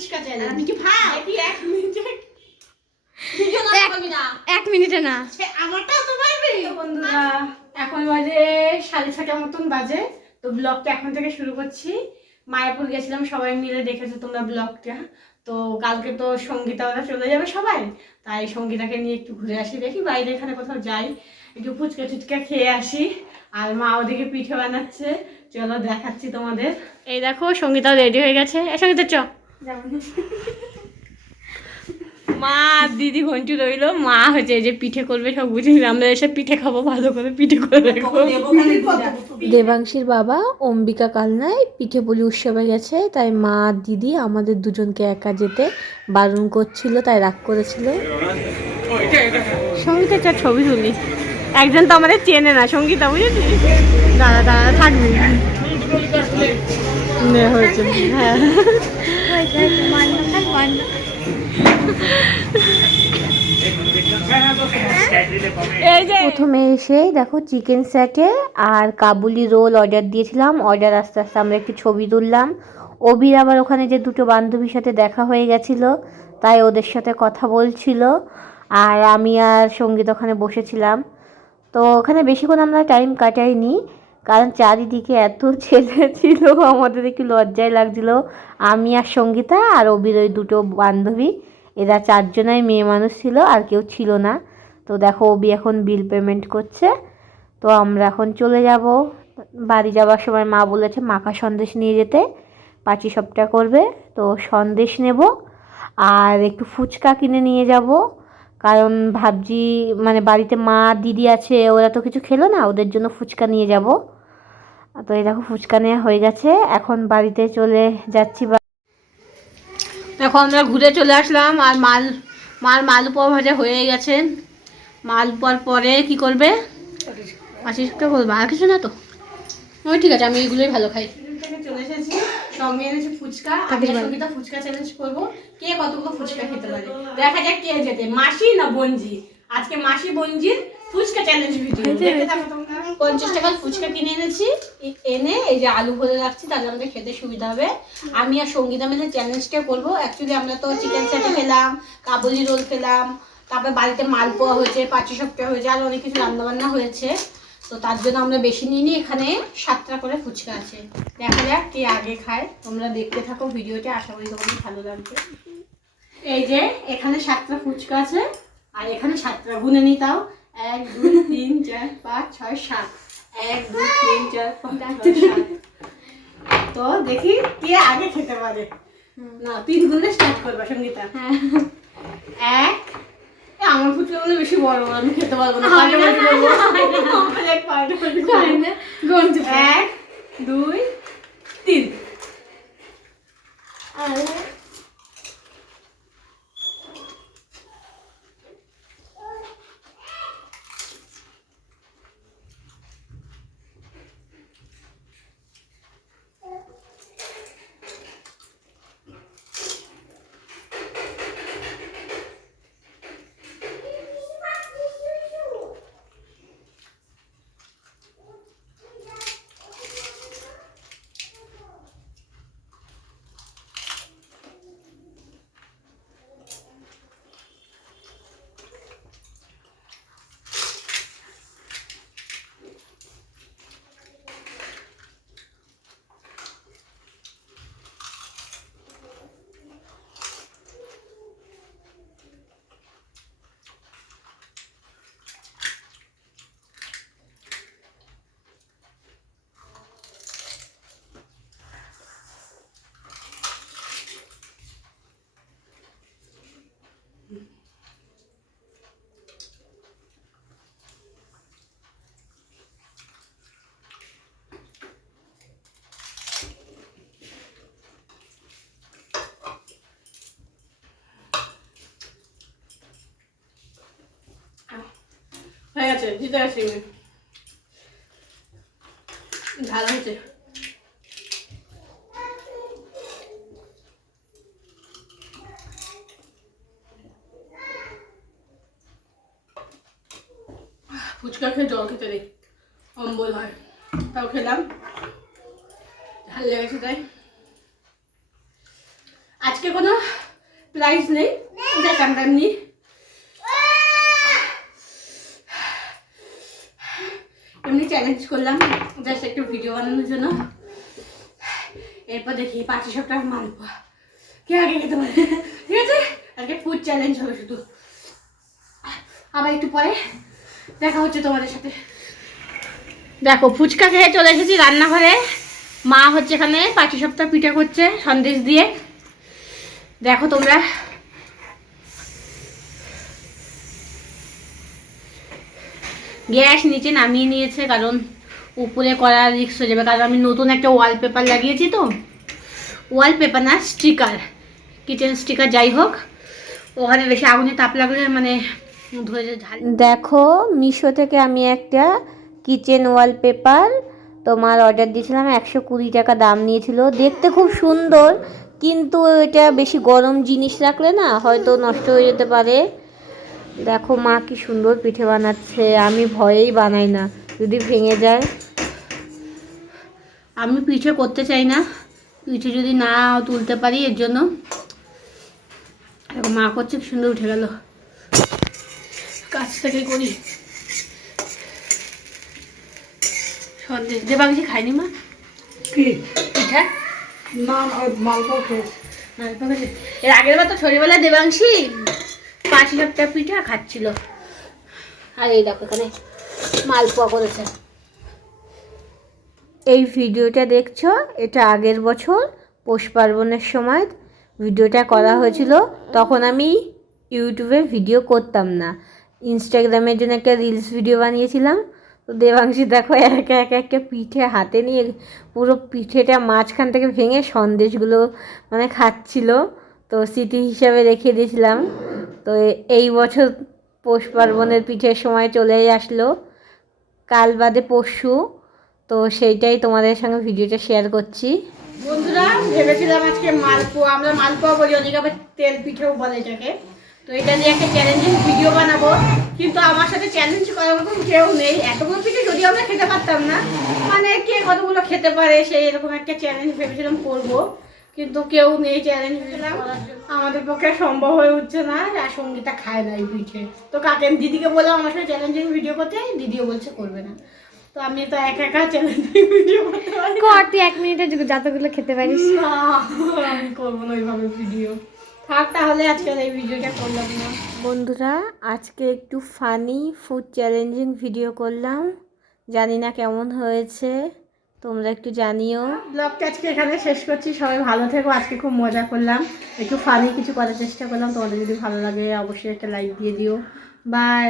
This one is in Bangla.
ফুচকা চ্যালেঞ্জ। আমি কি ভাই দেখি 1 মিনিটে 1 মিনিটে না, আমারটাও তো পারবি। বন্ধুরা এখন বাজে 6:30 মতন বাজে। তো ব্লগটা এখন থেকে শুরু করছি। মায়াপুর গেছিলাম, সবাই মিলে দেখেছো তোমরা ব্লগটা। তো কালকে তো সঙ্গীতা ওরা চলে যাবে সবাই, তাই সঙ্গীতাকে নিয়ে একটু ঘুরে আসি, দেখি বাইরে এখানে কোথাও যাই, একটু ফুচকা টুচকা খেয়ে আসি। আর মা ওদিকে পিঠে বানাচ্ছে, চলো দেখাচ্ছি তোমাদের। এই দেখো সঙ্গীতাও রেডি হয়ে গেছে। সঙ্গীতা চ, মা দিদি ঘন্টি রইলো, মা হয়েছে যে পিঠে করবে সব বুঝে, আমরা এসে পিঠে খাবো, ভালো করে পিঠে করে। দেবাংশীর বাবা অম্বিকা কালনায় পিঠে পুলি উৎসবে গেছে, তাই মা দিদি আমাদের দুজনকে একা যেতে বারণ করছিল, তাই রাগ করেছিল। সঙ্গীতা চা ছবি তুলি, একজন তো আমাদের চেনে না সঙ্গীতা, বুঝেছি। দাদা দাদা থাকবি হয়েছে, হ্যাঁ প্রথমে এসে দেখো চিকেন স্যাটে আর কাবুলি রোল অর্ডার দিয়েছিলাম। অর্ডার আস্তে আস্তে আমরা একটু ছবি তুললাম। অবির আবার ওখানে যে দুটো বান্ধবীর সাথে দেখা হয়ে গেছিলো, তাই ওদের সাথে কথা বলছিল। আর আমি আর সঙ্গীত ওখানে বসেছিলাম। তো ওখানে বেশিক্ষণ আমরা টাইম কাটাইনি, কারণ চারিদিকে এত ছেলে ছিল, আমাদের একটু লজ্জায় লাগছিলো। আমি আর সঙ্গীতা আর অবির ওই দুটো বান্ধবী, এরা 4 জনাই মেয়ে মানুষ ছিল, আর কেউ ছিল না। তো দেখো অবি এখন বিল পেমেন্ট করছে। তো আমরা এখন চলে যাব। বাড়ি যাওয়ার সময় মা বলেছে মাখা সন্দেশ নিয়ে যেতে, পাটিসাপটা করবে, তো সন্দেশ নেব আর একটু ফুচকা কিনে নিয়ে যাব। কারণ ভাবছি মানে বাড়িতে মা দিদি আছে, ওরা তো কিছু খেলো না, ওদের জন্য ফুচকা নিয়ে যাব। তো এই দেখো ফুচকা নেওয়া হয়ে গেছে, এখন বাড়িতে চলে যাচ্ছি। দেখো আমরা ঘুরে চলে আসলাম, আর মালপোয়া ভাজা হয়ে গেছে। মালপোয়ার পরে কি করবে, পাটিসাপটা বলবো, আর কিছু না তো। ওই ঠিক আছে, আমি এগুলোই ভালো খাই। চলে এসেছি, সঙ্গে এনেছি ফুচকা। আমি সঙ্গীতা ফুচকা চ্যালেঞ্জ করবো, কে কতগুলো ফুচকা খেতে পারে, দেখা যাক কে যেতে, মাসি না বঞ্জি। আজকে মাসি বঞ্জির ফুচকা চ্যালেঞ্জ ভিডিও। 50 টাকার ফুচকা কিনে এনেছি, এনে এই যে আলু ভরে রাখছি, তাহলে আমাদের খেতে সুবিধা হবে। আমি আর সঙ্গীতা মিলে চ্যালেঞ্জটা করবো। অ্যাকচুয়ালি আমরা তো চিকেন স্যাটে খেলাম, কাবুলি রোল খেলাম, তারপর বাড়িতে মালপোয়া হয়েছে, পাটিসাপটা হয়েছে, আর অনেক কিছু রান্নাবান্না হয়েছে। তো তার জন্য আমরা বেশি নিইনি, এখানে 7টা করে ফুচকা আছে। দেখা যাক কে আগে খায়, তোমরা দেখতে থাকো ভিডিওটা, আশা করি তোমাদের ভালো লাগবে। এই যে এখানে 7টা ফুচকা আছে, আর এখানে 7টা, গুনে নি তাও, 1 2 3 4 5 6 7, 1 2 3 4 5 6 7। তো দেখি কে আগে খেতে পারে। না 3 গুনে স্টার্ট করবা সঙ্গীতা। হ্যাঁ 1, আমার ফুচকাগুলো বেশি বড়, আমি খেতে পারবো না, 1 2 3। হয়ে গেছে, জিতে গেছি আমি, ভালো হয়েছে। ফুচকা খেয়ে জল খেতে নেই, অম্বল হয়, তাও খেলাম, ঝাল লেগেছে তাই। আজকে কোনো প্রাইজ নেই, দেখান এমনি। এমনি চ্যালেঞ্জ করলাম জাস্ট একটু ভিডিও বানানোর জন্য। এরপর দেখি 500 টাকার মালপোয়া কে আগে খেতে পারে। ঠিক আছে, আজকে ফুড চ্যালেঞ্জ হবে শুধু। আবার একটু পরে দেখা হচ্ছে তোমাদের সাথে। দেখো ফুচকা খেয়ে চলে এসেছি রান্নাঘরে। মা হচ্ছে এখানে 500 পিঠা করছে সন্দেশ দিয়ে। দেখো তোমরা, গ্যাস নিচে নামিয়ে নিয়েছে কারণ উপরে করা রিস্ক হয়ে যাবে, কারণ আমি নতুন একটা ওয়ালপেপার লাগিয়েছি। তো ওয়ালপেপার না, স্টিকার, কিচেন স্টিকার যাই হোক, ওখানে বেশি আগুনে তাপ লাগলে মানে ধরে ঝাল। দেখো মিশো থেকে আমি একটা কিচেন ওয়ালপেপার তোমার অর্ডার দিয়েছিলাম, 120 টাকা দাম নিয়েছিল। দেখতে খুব সুন্দর, কিন্তু এটা বেশি গরম জিনিস রাখলে না হয়তো নষ্ট হয়ে যেতে পারে। দেখো মা কি সুন্দর পিঠে বানাচ্ছে, আমি ভয়েই বানাই না, যদি ভেঙে যায়। আমি পিঠে করতে চাই না, পিঠে যদি না তুলতে পারি এর জন্য। মা করছে, কি সুন্দর উঠে গেল, কাছ থেকে করি। সন্দেশ দেবাংশী খাইনি মা কি পিঠা? না মালপোয়া খেয়েছি। এর আগের বার তো ছোটবেলায় দেবাংশী 5,000 টাকা পিঠা খাচ্ছিল। আর এই দেখো এখানে মালপোয়া করেছে। এই ভিডিওটা দেখছো, এটা আগের বছর পৌষ পার্বণের সময় ভিডিওটা করা হয়েছিল। তখন আমি ইউটিউবে ভিডিও করতাম না, ইনস্টাগ্রামের জন্য একটা রিলস ভিডিও বানিয়েছিলাম। তো দেবাংশী দেখো একা একা একটা পিঠে হাতে নিয়ে পুরো পিঠেটা মাঝখান থেকে ভেঙে সন্দেশগুলো মানে খাচ্ছিল। তো স্মৃতি হিসাবে রেখে দিয়েছিলাম। তো এই বছর পৌষ পার্বণের পিঠের সময় চলেই আসলো, কাল বাদে পরশু। তো সেইটাই তোমাদের সঙ্গে ভিডিওটা শেয়ার করছি। বন্ধুরা ভেবেছিলাম আজকে মালপোয়া, আমরা মালপোয়া বলি, অনেকে আবার তেল পিঠেও বলে এটাকে। তো এটা দিয়ে একটা চ্যালেঞ্জিং ভিডিও বানাবো, কিন্তু আমার সাথে চ্যালেঞ্জ করার মতন কেউ নেই। এতগুলো পিঠে যদি আমরা খেতে পারতাম না, মানে কে কতগুলো খেতে পারে সেই এরকম একটা চ্যালেঞ্জ ভেবেছিলাম করবো, কিন্তু কেউ নেই চ্যালেঞ্জ ভেবেছিলাম। আমাদের পক্ষে সম্ভব হয়ে উঠছে না, আর সঙ্গীতা খায় না এই পিঠে। তো কাকে দিদিকে বললাম আমার সাথে চ্যালেঞ্জিং ভিডিও করতে, দিদিও বলছে করবে না। তো আমি তো একা একা চ্যালেঞ্জিং ভিডিও করতে পারি কর তুই 1 মিনিটে যতগুলো খেতে পারিস। না, আমি করবো না ওইভাবে ভিডিও। থাক তাহলে আজকাল এই ভিডিওটা করলাম না। বন্ধুরা আজকে একটু ফানি ফুড চ্যালেঞ্জিং ভিডিও করলাম, জানি না কেমন হয়েছে, তোমরা একটু জানিও। ব্লগটা আজকে এখানে শেষ করছি, সবাই ভালো থেকো। আজকে খুব মজা করলাম, একটু ফানি কিছু করার চেষ্টা করলাম। তোমাদের যদি ভালো লাগে অবশ্যই একটা লাইক দিয়ে দিও। বাই।